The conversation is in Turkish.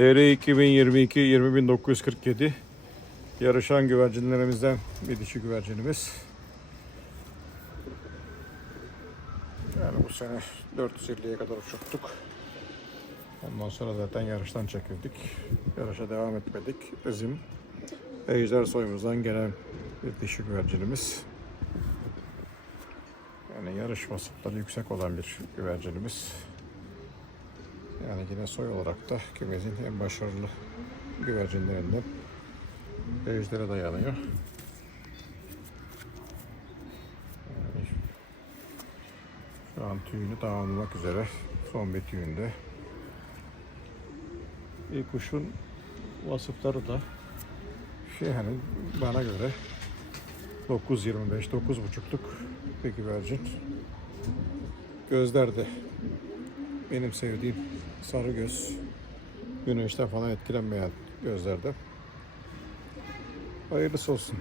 TR 2022 20947 yarışan güvercinlerimizden bir dişi güvercinimiz. Yani bu sene 450'ye kadar uçurttuk. Ondan sonra zaten yarıştan çekildik. Yarışa devam etmedik. Bizim Ejder soyumuzdan gelen bir dişi güvercinimiz. Yani yarış vasıfları yüksek olan bir güvercinimiz. Yani yine soy olarak da kümezin en başarılı güvercinlerinden Ejder'e dayanıyor. Yani şu an tüyünü tamamlamak üzere. Son bir tüyünde. İlk kuşun vasıfları da şey hani bana göre 9.25 9.5'luk bir güvercin. Gözler de benim sevdiğim sarı göz. Güneşten falan etkilenmeyen gözlerde. Hayırlısı olsun.